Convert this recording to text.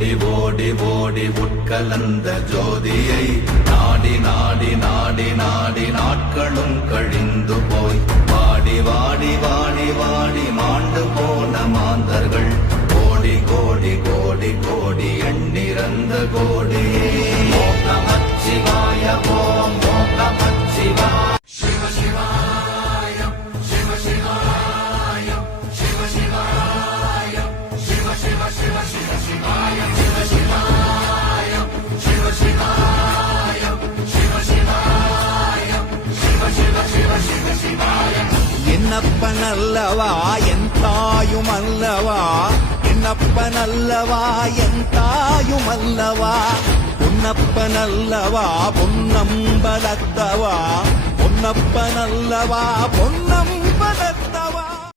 ஓடி ஓடி ஓடி உட்கலந்த ஜோதியை நாடி நாடி நாடி நாடி நாட்களும் கழிந்து போய் வாடி வாடி வாடி வாடி மாண்டு போன மாந்தர்கள் கோடி கோடி கோடி கோடி எண்ணிறந்த கோடியே ஓம் நமச்சிவாய ஓம் ஓம் நமச்சிவாய சிவ சிவாய சிவ சிவாய சிவ சிவாய சிவ சிவ சிவ சிவ சிவாய சிவ சிவாய சிவ சிவாய சிவ சிவாய சிவ சிவ சிவ சிவ சிவாய என்னப்பனல்லவா என் தாயுமல்லவா என்னப்பனல்லவா என் தாயுமல்லவா பொன்னப்பனல்லவா பொன்னம்பலத்தவா பொன்னப்பனல்லவா பொன்னம்